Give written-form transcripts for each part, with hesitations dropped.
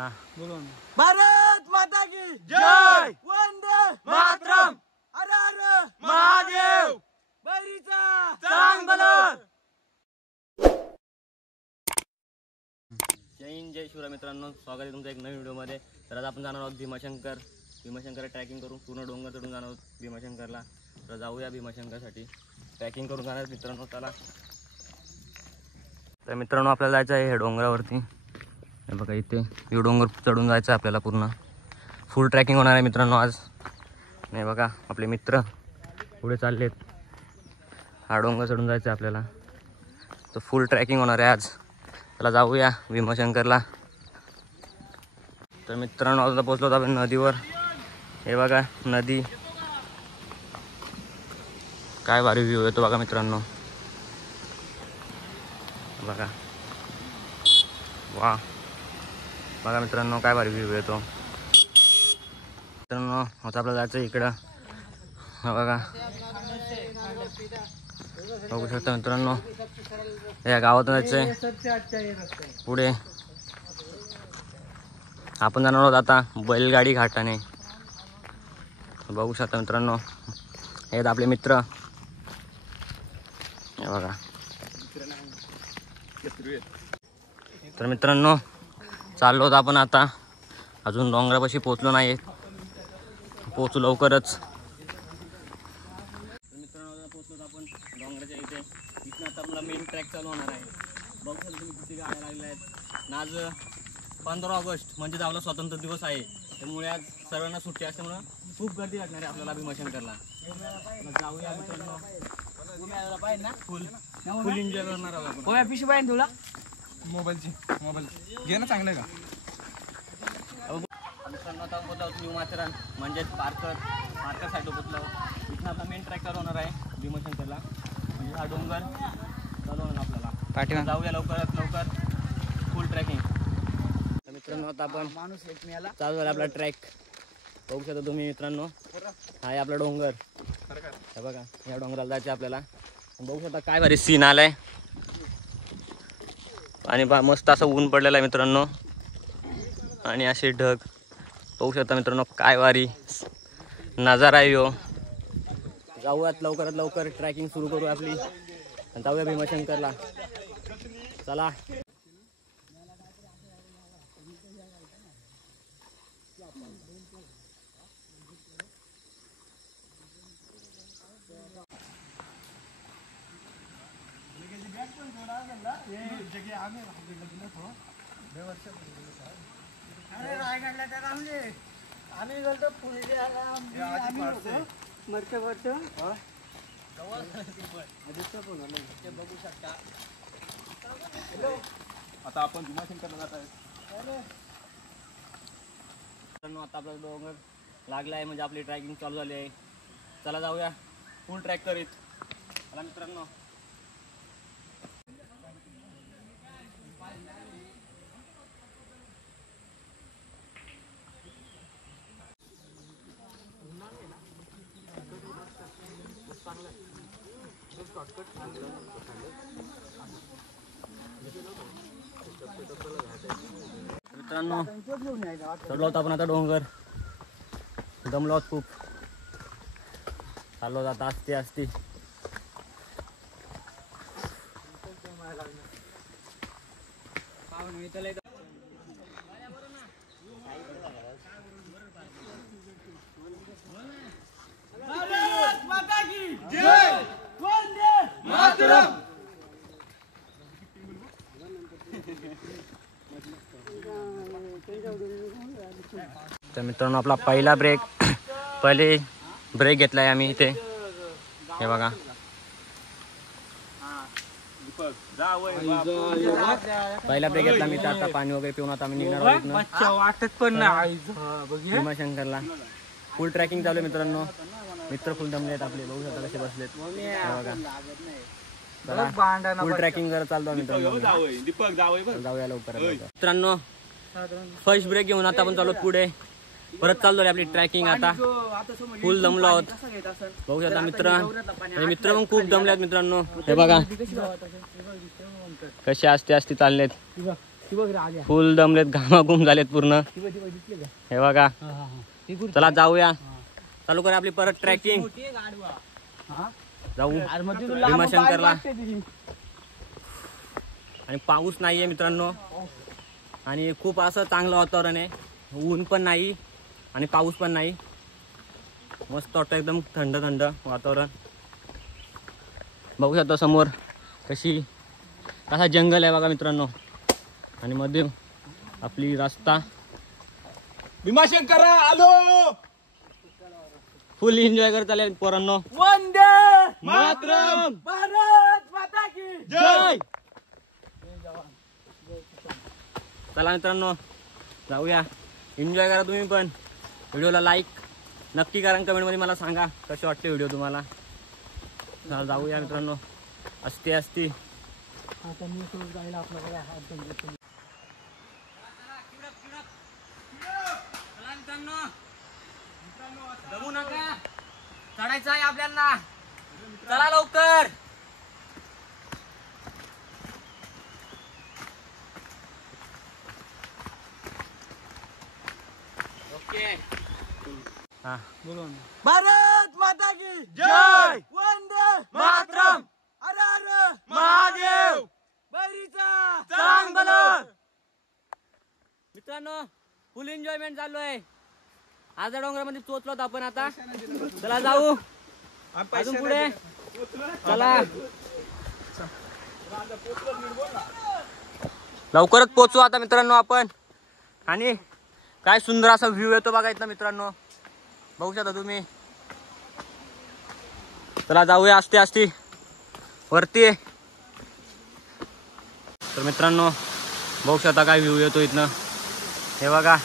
भारत माता की जय. वंदे मातरम. हर हर महादेव. बैरीचा चांग बलद. जय हिंद जय शिवराय मित्रांनो, स्वागत आहे तुमचं एक नवीन व्हिडिओमध्ये. तर आज आपण जाणार आहोत भीमाशंकर ट्रॅकिंग करून पूर्ण डोंगर चढून जाणार आहोत भीमाशंकरला. तर जाऊया भीमाशंकरसाठी ट्रॅकिंग करून जाणार मित्रांनो. चला तर मित्रांनो, आपल्याला जायचं आहे हे डोंगरावरती. हे बघा इथे हे डोंगर चढून जायचं आहे आपल्याला. पूर्ण फुल ट्रॅकिंग होणार आहे मित्रांनो आज. नाही बघा आपले मित्र पुढे चाललेत. हा डोंगर चढून जायचं आहे आपल्याला. तर फुल ट्रॅकिंग होणार आहे आज. त्याला जाऊया भीमाशंकरला. तर मित्रांनो, आता पोहोचलो होतो आपण नदीवर. हे बघा नदी, काय भारी व्ह्यू येतो बघा मित्रांनो. बघा वा, बघा मित्रांनो काय भारी व्ह्यू येतो. मित्रांनो आता आपल्याला जायचं इकडं. हा बघा बघू शकता मित्रांनो, या गावातून जायचंय पुढे. आपण जाणार आहोत आता बैलगाडी घाटाने. बघू शकता मित्रांनो, हे आहेत आपले मित्र. हे बघा. तर मित्रांनो चाललो होतो आपण आता. अजून डोंगरापाशी पोहोचलो नाही, पोहोचू लवकरच. मित्रांनो पोहोचलो आपण डोंगराच्या इथे. इथून आता आपला मेन ट्रॅक चालू होणार आहे. बघू शकता तुम्ही किती गाड्या लागल्या आहेत. आज 15 ऑगस्ट म्हणजे आपला स्वातंत्र्य दिवस आहे. त्यामुळे आज सर्वांना सुट्टी असल्यामुळं खूप गर्दी लागणार आहे आपल्याला भीमाशंकरला. जाऊया मित्रांनो, फुल एन्जॉय करणार आहोत आपण. होय पिशवी पाहिजे तुला मोबाईल घे ना, चांगलं का. मित्रांनो आता पोहोचलो न्यू माथेरान म्हणजे पार्कर साईड पोहोचलो. इथून आपला मेन ट्रॅक चालू होणार आहे भीमाशंकरला. म्हणजे हा डोंगर चालू होणार आपल्याला. जाऊया लवकरात लवकर फुल ट्रॅकिंग. तर मित्रांनो आता आपण चालू झाला आपला ट्रॅक. बघू शकता तुम्ही मित्रांनो, हा आहे आपला डोंगर. हे बघा या डोंगराला जायचं आपल्याला. बघू शकता काय भारी सीन आलाय. आणि बा मस्त असं ऊन पडलेलं आहे मित्रांनो. आणि असे ढग बघू शकता मित्रांनो, काय भारी नजारा आहे ह्यो. जाऊयात लवकरात लवकर ट्रॅकिंग सुरू करू आपली आणि जाऊया भीमाशंकरला. चला आता आपण भीमाशंकरला जात आहे. आता आपला डोंगर लागला आहे म्हणजे आपली ट्रॅकिंग चालू झाली आहे. चला जाऊया फुल ट्रॅक करीत. चला मित्रांनो. मित्रांनो चढलो होतो आपण आता डोंगर. दमलो आहोत खूप. चाललो जात असते भारत माता की जय. वंदे मातरम. तर मित्रांनो आपला पहिला ब्रेक घेतलाय आम्ही इथे. हे बघा पहिला ब्रेक घेतला मी. आता पाणी वगैरे पिऊन आता आम्ही निघणार आहोत वाटत पण नाही भीमाशंकरला. फुल ट्रॅकिंग चालू आहे मित्रांनो. मित्र फुल दमले आहेत आपले. बघू शकता कसे बसलेत. बघा फुल ट्रॅकिंग जरा चालतो मित्रांनो. जाऊया लवकर मित्रांनो. फर्स्ट ब्रेक घेऊन आता आपण चालू पुढे. परत चाललो आपली ट्रॅकिंग. आता फुल दमलो आहोत. बघू शकता मित्र पण खूप दमले आहेत मित्रांनो. हे बघा कसे असते चाललेत. फुल दमलेत, घामाघूम झालेत पूर्ण. हे बघा, चला जाऊया. चालू करा आपली परत ट्रॅकिंग. जाऊ भीमाशंकरला. आणि पाऊस नाहीये मित्रांनो, आणि खूप असं चांगलं वातावरण आहे. ऊन पण नाही आणि पाऊस पण नाही. मस्त वाटतं, एकदम थंड थंड वातावरण. बघू शकता समोर कसा जंगल आहे बघा मित्रांनो. आणि मध्ये आपली रस्ता. भीमाशंकरला आलो. फुल एन्जॉय करत आले पोरांनो. वंदे मातरम. भारत माता की जय. चला मित्रांनो जाऊया. एन्जॉय करा तुम्ही पण. व्हिडिओला लाईक नक्की करा. कमेंटमध्ये मला सांगा कसे वाटते व्हिडिओ तुम्हाला. चला जाऊया मित्रांनो. असती दमू नका, चढायचं आहे आपल्याला. चला लवकर. ओके. हा भारत माता की जय. वंदे मातरम. हर हर महादेव. बैरीचा चांगलं. मित्रांनो फुल एन्जॉयमेंट चालू आहे. आज डोंगरामध्ये पोहोचलो आपण आता. चला जाऊ अजून पुढे. चला लवकरच पोहोचू आता मित्रांनो आपण. आणि काय सुंदर असा व्ह्यू येतो बघा इथं मित्रांनो. बघू शकता तुम्ही. चला जाऊया असती वरती. तर मित्रांनो बघू शकता काय व्ह्यू येतो इथनं. हे बघा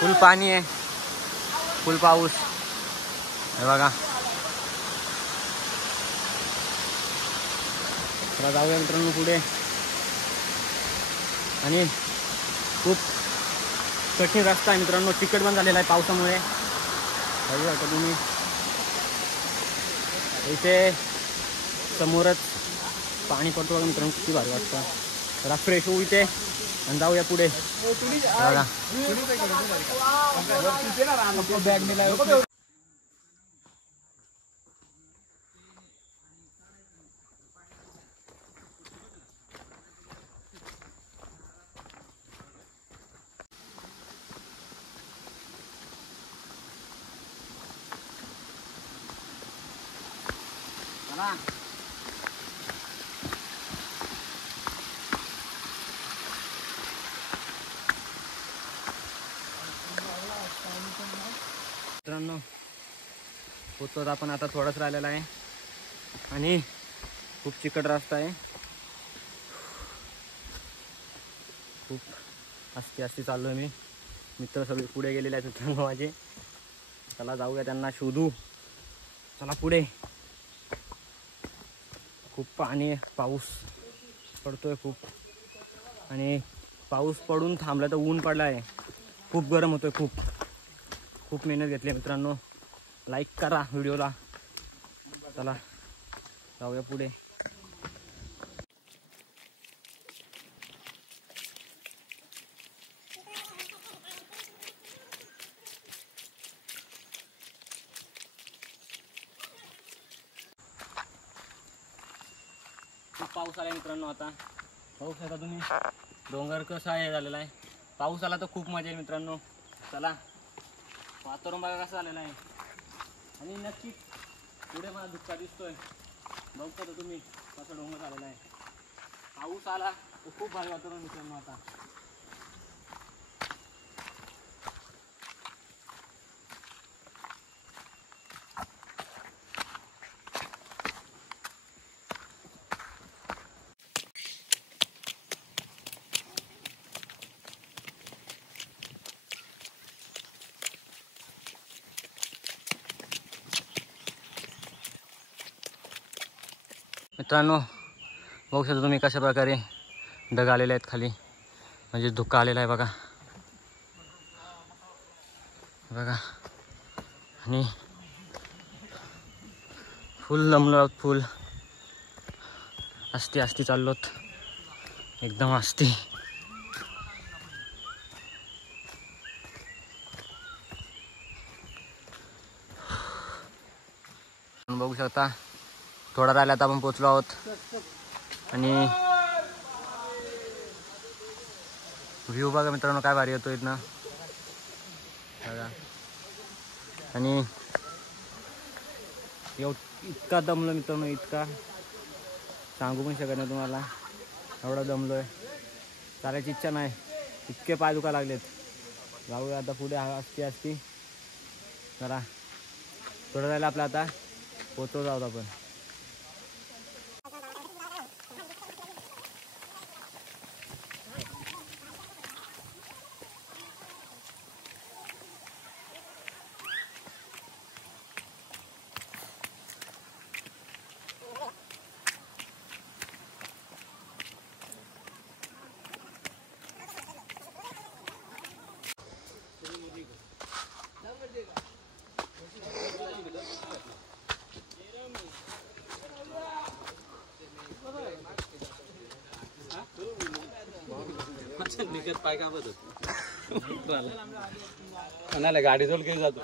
फुल पाणी आहे, फुल पाऊस. हे बघा. चला जाऊया मित्रांनो पुढे. आणि खूप कठीण रस्ता आहे मित्रांनो. तिकीट बंद झालेला आहे पावसामुळे. बघू शकता तुम्ही. इथे समोरच पाणी पडतो बघा मित्रांनो. किती भारी वाटतं. जरा फ्रेश होऊ इथे आणि जाऊया पुढे. बघा मित्रांनो पोचत आपण आता. थोडंच राहिलेलं आहे आणि खूप चिकट रस्ता आहे. खूप आस्ते चाललोय मी. मित्र सगळे पुढे गेलेले आहेत मित्रांनो माझे. चला जाऊया त्यांना शोधू. चला पुढे. खूप पाणी, पाऊस पडतोय खूप. आणि पाऊस पडून थांबला तर ऊन पडला आहे. खूप गरम होतोय. खूप मेहनत घेतली मित्रांनो. लाईक करा व्हिडिओला. चला जाऊया पुढे. खूप पाऊस आला मित्रांनो. आता पाऊस आहे का तुम्ही. डोंगर कसा आहे झालेला आहे. पाऊस आला तर खूप मजा येईल मित्रांनो. चला वातावरण बघा कसं झालेलं आहे. आणि नक्कीच पुढे मला धुक्का दिसतोय. बघता तर तुम्ही कसं डोंगर झालेला आहे. पाऊस आला तर खूप भारी वातावरण मित्रांनो. आता मित्रांनो बघू शकता तुम्ही कशा प्रकारे ढग आलेले आहेत खाली. म्हणजे धुक्का आलेला आहे बघा. बघा. आणि फुल लमलो. फुल आस्ते चाललोत. एकदम आस्ते. बघू शकता थोडा राहिला आता आपण पोचलो आहोत. आणि व्ह्यू बघा मित्रांनो काय भारी येतो इथनं बघा. आणि इतका दमलो मित्रांनो, इतका सांगू पण शकत नाही तुम्हाला. एवढा दमलोय, चालायची इच्छा नाही, इतके पाय दुखा लागलेत. जाऊया आता पुढे असती जरा थोडं राहिलं आपलं, आता पोचवत आहोत आपण. गाडी जोल काही जातो.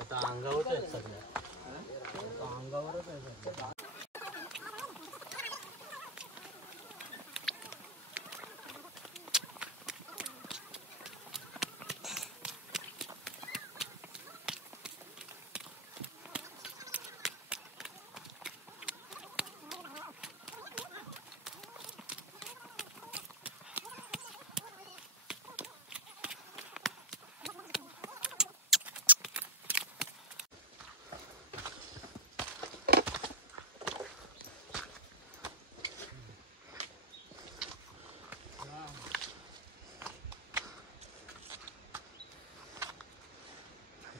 आता अंगावरच आहे सगळ्या, अंगावरच आहे सगळ्या.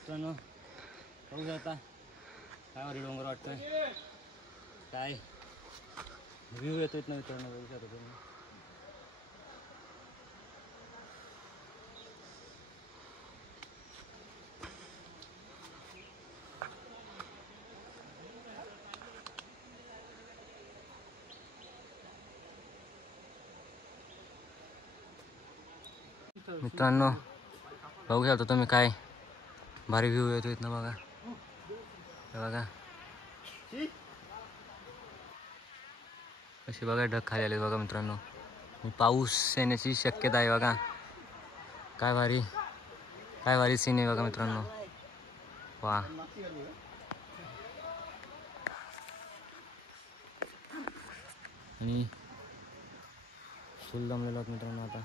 मित्रांनो बघू शकता काय भारी डोंगर वाटतोय, काय व्ह्यू येतोय ना मित्रांनो. बघू शकता तुम्ही. मित्रांनो बघू शकता तुम्ही काय भारी व्ह्यू येतो इथनं बघा. हे बघा अशी बघा ढग खाली आले बघा मित्रांनो. पाऊस येण्याची शक्यता आहे बघा. काय भारी सीन आहे बघा मित्रांनो. वा आणि फुल दमलेलो आहोत मित्रांनो. आता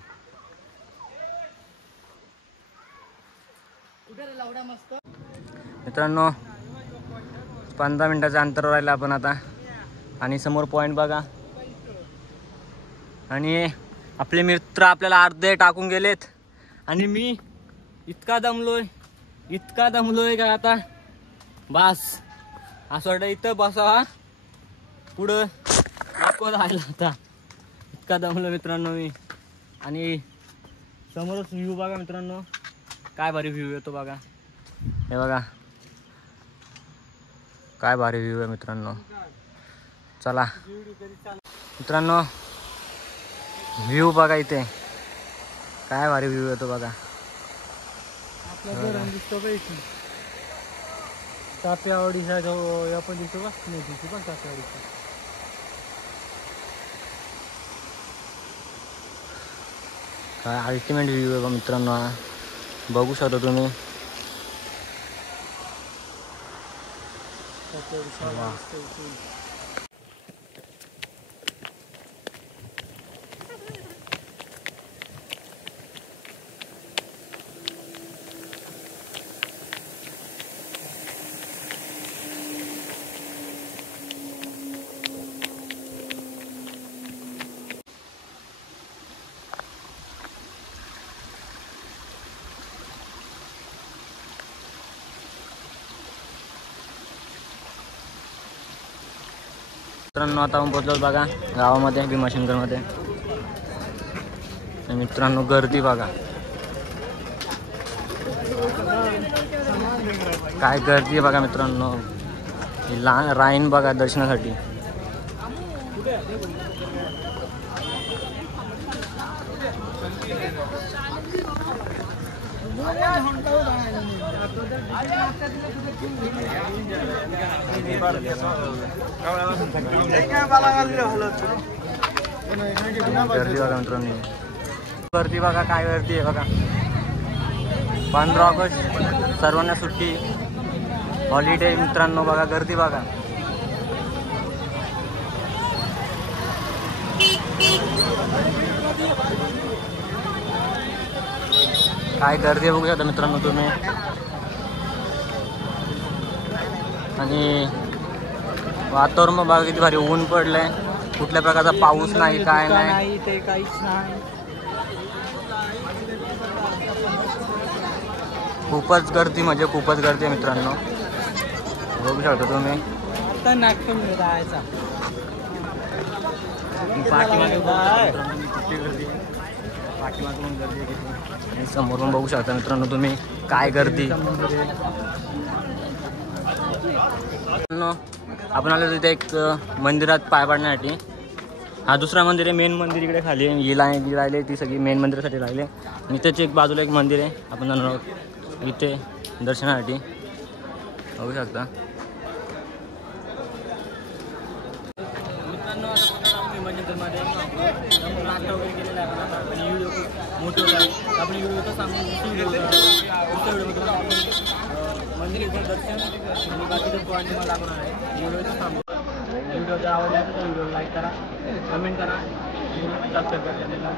मित्रांनो 15 मिनिटाच्या अंतरावर राहिलं आपण आता. आणि समोर पॉईंट बघा. आणि आपले मित्र आपल्याला अर्धे टाकून गेलेत. आणि मी इतका दमलोय का आता बास असं वाटतं इथं बसावा, पुढं नको राहिला आता. इतका दमलो मित्रांनो मी. आणि समोरच व्ह्यू बघा मित्रांनो, काय भारी व्ह्यू येतो बघा. हे बघा काय भारी व्ह्यू आहे मित्रांनो. चला मित्रांनो व्ह्यू बघा इथे, काय भारी व्ह्यू येतो बघा. ताप्यावाडीचा जो आपण दिसतो बघ, नाही दिसतो बघ ताप्यावाडीचा. काय अल्टिमेट व्ह्यू आहे बघा मित्रांनो. हा बघू शकता तुम्ही. मित्रांनो आता आपण पोहोचलो बघा गावामध्ये, भीमाशंकरमध्ये. मित्रांनो गर्दी बघा. काय गर्दी आहे बघा मित्रांनो. राईन बघा दर्शनासाठी. गर्दी बघा मित्रांनो. गर्दी बघा काय गर्दी आहे बघा. 15 ऑगस्ट सर्वांना सुट्टी, हॉलिडे मित्रांनो. बघा गर्दी बघा. काय गर्दी बघू शकता मित्रांनो तुम्ही. आणि वातावरण बघा किती भारी. ऊन पडलंय, कुठल्या प्रकारचा पाऊस नाही, काय नाही. ते काहीच नाही. खूपच गर्दी म्हणजे खूपच गर्दी आहे मित्रांनो. बघू शकता तुम्ही. आता नागपूर जायचा. पाठीमागे गर्दी आहे. पाठीमागून गर्दी आहे. आणि समोरून बघू शकता मित्रांनो तुम्ही काय गर्दी. आपण आलो तिथे एक मंदिरात पाय पाडण्यासाठी. हा दुसरा मंदिर आहे. मेन मंदिर इकडे खाली आहे. ही लाईन जी राहिली ती सगळी मेन मंदिरासाठी लागली. आणि त्याची एक बाजूला एक मंदिर आहे. आपण जाणार आहोत इथे दर्शनासाठी. बघू शकता मित्रांनो. आता मंदिरमध्ये नाश्ता वगैरे केलेला आहे आणि व्हिडिओ मोठे होत आहे. आपण व्हिडिओ सांगून मंदिर इथे दर्शन आणि बाकीचे पॉईंट मला लागणार आहे. व्हिडिओचं सांगू. व्हिडिओ जर आवडला तर व्हिडिओ लाईक करा, कमेंट करा, सबस्क्राईब करा.